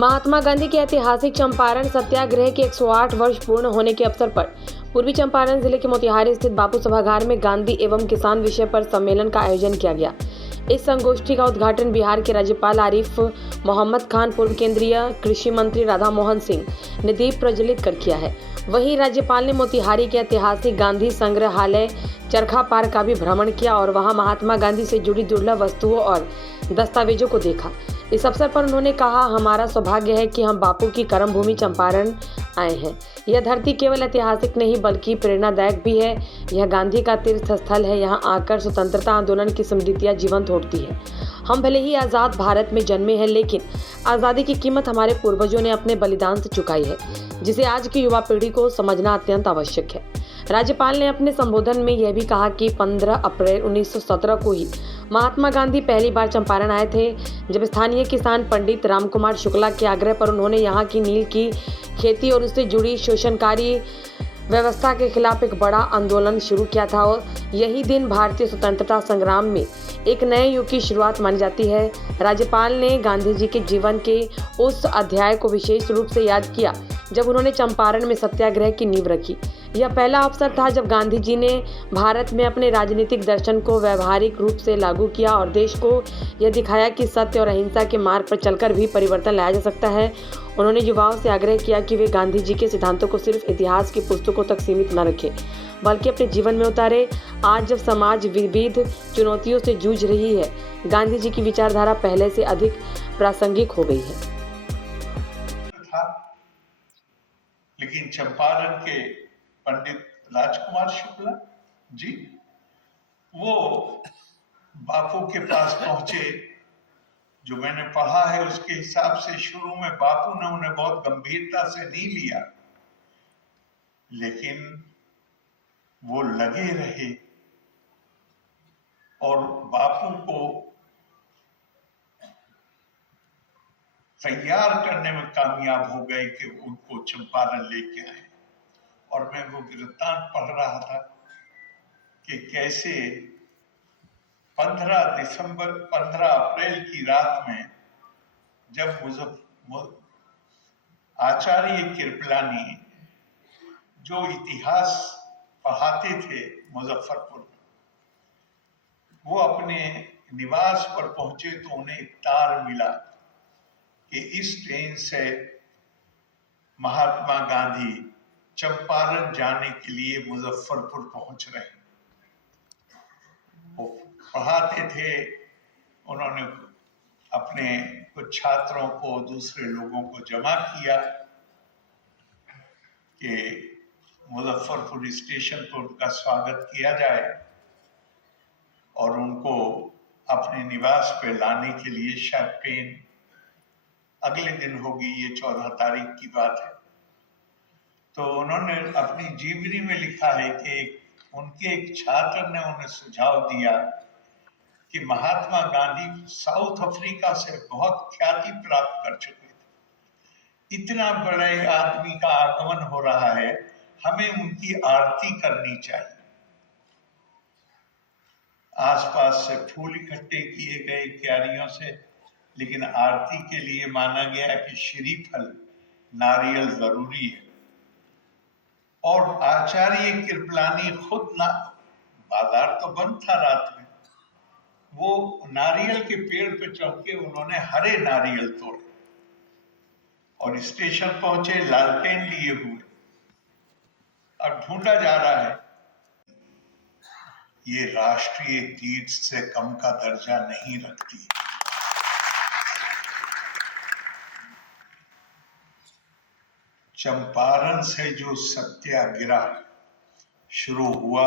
महात्मा गांधी के ऐतिहासिक चंपारण सत्याग्रह के 108 वर्ष पूर्ण होने के अवसर पर पूर्वी चंपारण जिले के मोतिहारी स्थित बापू सभागार में गांधी एवं किसान विषय पर सम्मेलन का आयोजन किया गया। इस संगोष्ठी का उद्घाटन बिहार के राज्यपाल आरिफ मोहम्मद खान, पूर्व केंद्रीय कृषि मंत्री राधा मोहन सिंह ने दीप प्रज्वलित कर किया है। वहीं राज्यपाल ने मोतिहारी के ऐतिहासिक गांधी संग्रहालय चरखा पार्क का भी भ्रमण किया और वहां महात्मा गांधी से जुड़ी दुर्लभ वस्तुओं और दस्तावेजों को देखा। इस अवसर पर उन्होंने कहा, हमारा सौभाग्य है कि हम बापू की कर्मभूमि चंपारण आए हैं। यह धरती केवल ऐतिहासिक नहीं बल्कि प्रेरणादायक भी है। यह गांधी का तीर्थ स्थल है। यहाँ आकर स्वतंत्रता आंदोलन की स्मृतियाँ जीवंत होती है। हम भले ही आज़ाद भारत में जन्मे हैं, लेकिन आज़ादी की कीमत हमारे पूर्वजों ने अपने बलिदान से चुकाई है, जिसे आज की युवा पीढ़ी को समझना अत्यंत आवश्यक है। राज्यपाल ने अपने संबोधन में यह भी कहा कि 15 अप्रैल 1917 को ही महात्मा गांधी पहली बार चंपारण आए थे, जब स्थानीय किसान पंडित रामकुमार शुक्ला के आग्रह पर उन्होंने यहाँ की नील की खेती और उससे जुड़ी शोषणकारी व्यवस्था के खिलाफ एक बड़ा आंदोलन शुरू किया था। और यही दिन भारतीय स्वतंत्रता संग्राम में एक नए युग की शुरुआत मानी जाती है। राज्यपाल ने गांधी जी के जीवन के उस अध्याय को विशेष रूप से याद किया जब उन्होंने चंपारण में सत्याग्रह की नींव रखी। यह पहला अवसर था जब गांधी जी ने भारत में अपने राजनीतिक दर्शन को व्यवहारिक रूप से लागू किया और देश को यह दिखाया कि सत्य और अहिंसा के मार्ग पर चलकर भी परिवर्तन लाया जा सकता है। उन्होंने युवाओं से आग्रह किया कि वे गांधी जी के सिद्धांतों को सिर्फ इतिहास की पुस्तकों तक सीमित न रखें, बल्कि अपने जीवन में उतारे। आज जब समाज विविध चुनौतियों से जूझ रही है, गांधी जी की विचारधारा पहले से अधिक प्रासंगिक हो गई है। लेकिन चंपारण के पंडित राजकुमार शुक्ला जी वो बापू के पास पहुंचे। जो मैंने पढ़ा है उसके हिसाब से शुरू में बापू ने उन्हें बहुत गंभीरता से नहीं लिया, लेकिन वो लगे रहे और बापू को तैयार करने में कामयाब हो गए कि उनको चंपारण लेके आए। और मैं वो वृत्तांत पढ़ रहा था कि कैसे 15 अप्रैल की रात में जब आचार्य कृपलानी जो इतिहास पढ़ाते थे मुजफ्फरपुर में, वो अपने निवास पर पहुंचे तो उन्हें एक तार मिला कि इस ट्रेन से महात्मा गांधी चंपारण जाने के लिए मुजफ्फरपुर पहुंच रहे हैं। वो पढ़ाते थे, उन्होंने अपने कुछ छात्रों को, दूसरे लोगों को जमा किया कि मुजफ्फरपुर स्टेशन पर उनका स्वागत किया जाए और उनको अपने निवास पे लाने के लिए शायद ट्रेन अगले दिन होगी, ये 14 तारीख की बात है। तो उन्होंने अपनी जीवनी में लिखा है कि उनके एक छात्र ने उन्हें सुझाव दिया कि महात्मा गांधी साउथ अफ्रीका से बहुत ख्याति प्राप्त कर चुके थे, इतना बड़े आदमी का आगमन हो रहा है, हमें उनकी आरती करनी चाहिए। आसपास से फूल इकट्ठे किए गए क्यारियों से, लेकिन आरती के लिए माना गया कि श्रीफल, नारियल जरूरी है। और आचार्य कृपलानी खुद ना, बाजार तो बंद था रात में, वो नारियल के पेड़ पे चढ़ के उन्होंने हरे नारियल तोड़े और स्टेशन पहुंचे लालटेन लिए हुए और ढूंढा जा रहा है। ये राष्ट्रीय तीर्थ से कम का दर्जा नहीं रखती। चंपारण से जो सत्याग्रह शुरू हुआ,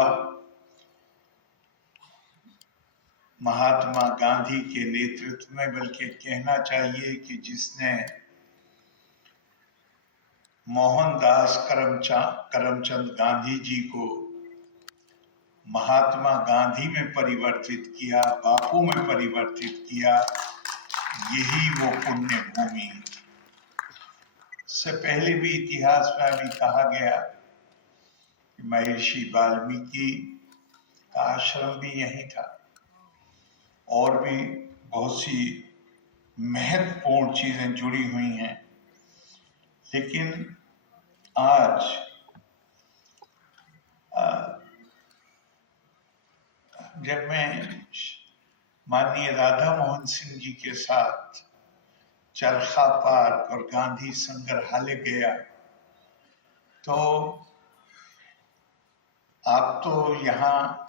महात्मा गांधी के नेतृत्व में, बल्कि कहना चाहिए कि जिसने मोहनदास करमचंद गांधी जी को महात्मा गांधी में परिवर्तित किया, बापू में परिवर्तित किया, यही वो पुण्य भूमि है। से पहले भी इतिहास में भी कहा गया कि महर्षि वाल्मीकि का आश्रम भी यही था और भी बहुत सी महत्वपूर्ण चीजें जुड़ी हुई हैं। लेकिन आज जब मैं माननीय राधा मोहन सिंह जी के साथ चरखा पार्क और गांधी संग्रहालय गया, तो आप तो यहाँ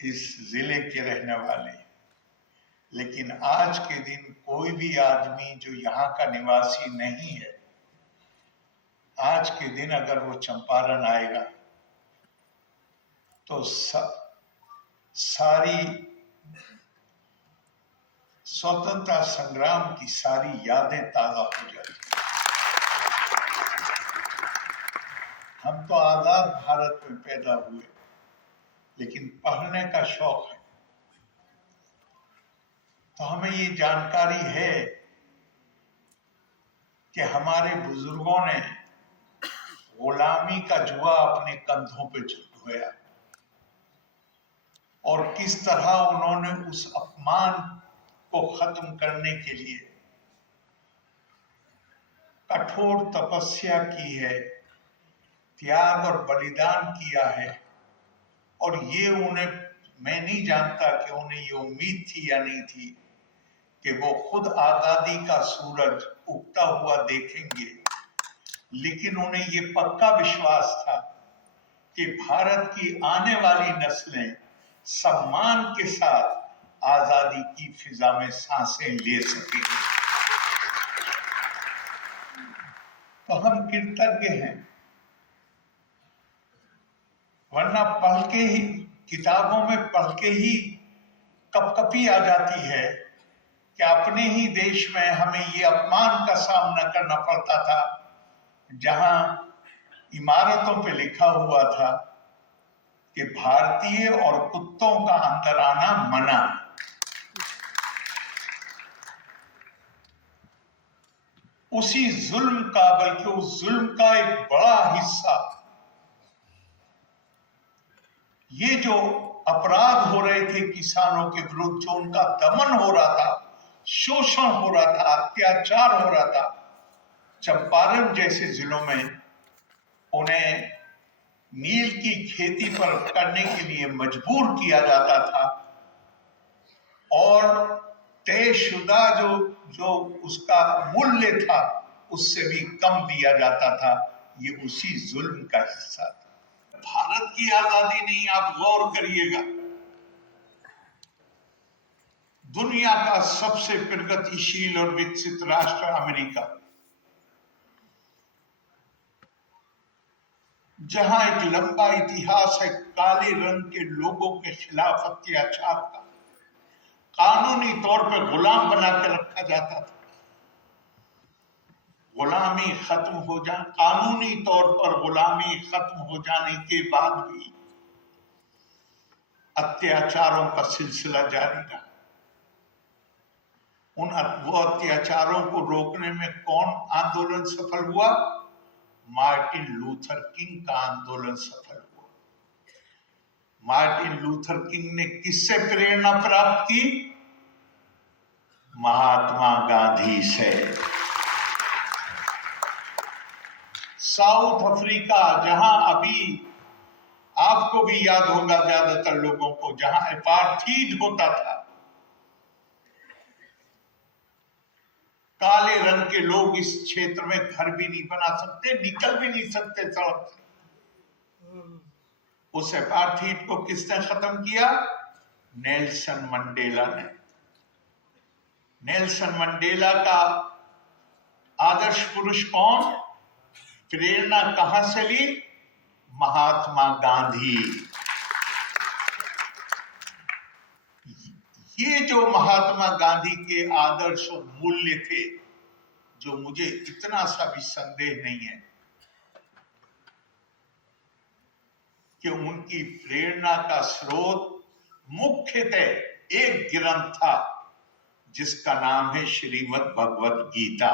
इस जिले के रहने वाले, लेकिन आज के दिन कोई भी आदमी जो यहाँ का निवासी नहीं है, आज के दिन अगर वो चंपारण आएगा तो सारी स्वतंत्रता संग्राम की सारी यादें ताजा हो जाती। हम तो आजाद भारत में पैदा हुए, लेकिन पढ़ने का शौक है, तो हमें ये जानकारी है कि हमारे बुजुर्गों ने गुलामी का जुआ अपने कंधों पे ढोया और किस तरह उन्होंने उस अपमान को खत्म करने के लिए कठोर तपस्या की है, त्याग और बलिदान किया है। और ये उन्हें, मैं नहीं जानता कि उन्हें ये उम्मीद थी या नहीं थी कि वो खुद आजादी का सूरज उगता हुआ देखेंगे, लेकिन उन्हें ये पक्का विश्वास था कि भारत की आने वाली नस्लें सम्मान के साथ आजादी की फिजा में सांसें ले सकेंगी। तो हम कृतज्ञ हैं, वरना पढ़ के ही, किताबों में पढ़ के ही कपकपी आ जाती है कि अपने ही देश में हमें ये अपमान का सामना करना पड़ता था, जहां इमारतों पे लिखा हुआ था कि भारतीय और कुत्तों का अंदर आना मना। उसी जुल्म का, बल्कि उस जुल्म का एक बड़ा हिस्सा, ये जो अपराध हो रहे थे किसानों के विरुद्ध, जो उनका दमन हो रहा था, शोषण हो रहा था, अत्याचार हो रहा था, चंपारण जैसे जिलों में उन्हें नील की खेती पर करने के लिए मजबूर किया जाता था और तयशुदा जो उसका मूल्य था उससे भी कम दिया जाता था। ये उसी जुल्म का हिस्सा था। भारत की आजादी नहीं, आप गौर करिएगा, दुनिया का सबसे प्रगतिशील और विकसित राष्ट्र अमेरिका, जहां एक लंबा इतिहास है काले रंग के लोगों के खिलाफ अत्याचार का, कानूनी तौर पर गुलाम बना के रखा जाता था। गुलामी खत्म हो जाए, कानूनी तौर पर गुलामी खत्म हो जाने के बाद भी अत्याचारों का सिलसिला जारी रहा। वो अत्याचारों को रोकने में कौन आंदोलन सफल हुआ? मार्टिन लूथर किंग का आंदोलन सफल हुआ। मार्टिन लूथर किंग ने किससे प्रेरणा प्राप्त की? महात्मा गांधी से। साउथ अफ्रीका, जहां अभी आपको भी याद होगा, ज्यादातर लोगों को, जहां अपार्थीड होता था, काले रंग के लोग इस क्षेत्र में घर भी नहीं बना सकते, निकल भी नहीं सकते सड़क से। उस अपार्थीड को किसने खत्म किया? नेल्सन मंडेला ने। नेल्सन मंडेला का आदर्श पुरुष कौन? प्रेरणा कहां से ली? महात्मा गांधी। ये जो महात्मा गांधी के आदर्श और मूल्य थे, जो मुझे इतना सा भी संदेह नहीं है कि उनकी प्रेरणा का स्रोत मुख्यतः एक ग्रंथ था जिसका नाम है श्रीमद् भगवत गीता।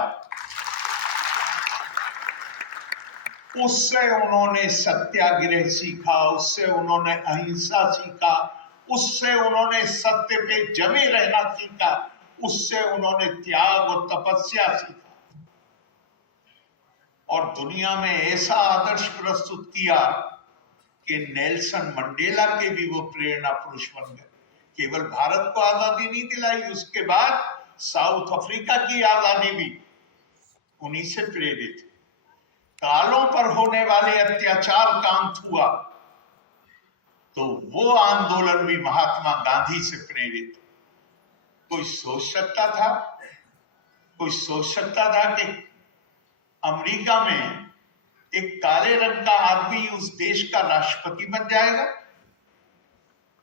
उससे उन्होंने सत्याग्रह सीखा, उससे उन्होंने अहिंसा सीखा, उससे उन्होंने सत्य पे जमे रहना सीखा, उससे उन्होंने त्याग और तपस्या सीखा और दुनिया में ऐसा आदर्श प्रस्तुत किया कि नेल्सन मंडेला के भी वो प्रेरणा पुरुष बन गए। केवल भारत को आजादी नहीं दिलाई, उसके बाद साउथ अफ्रीका की आजादी भी उन्हीं से प्रेरित। कालों पर होने वाले अत्याचार का अंत हुआ तो वो आंदोलन भी महात्मा गांधी से प्रेरित। कोई सोच सकता था कि अमेरिका में एक काले रंग का आदमी उस देश का राष्ट्रपति बन जाएगा?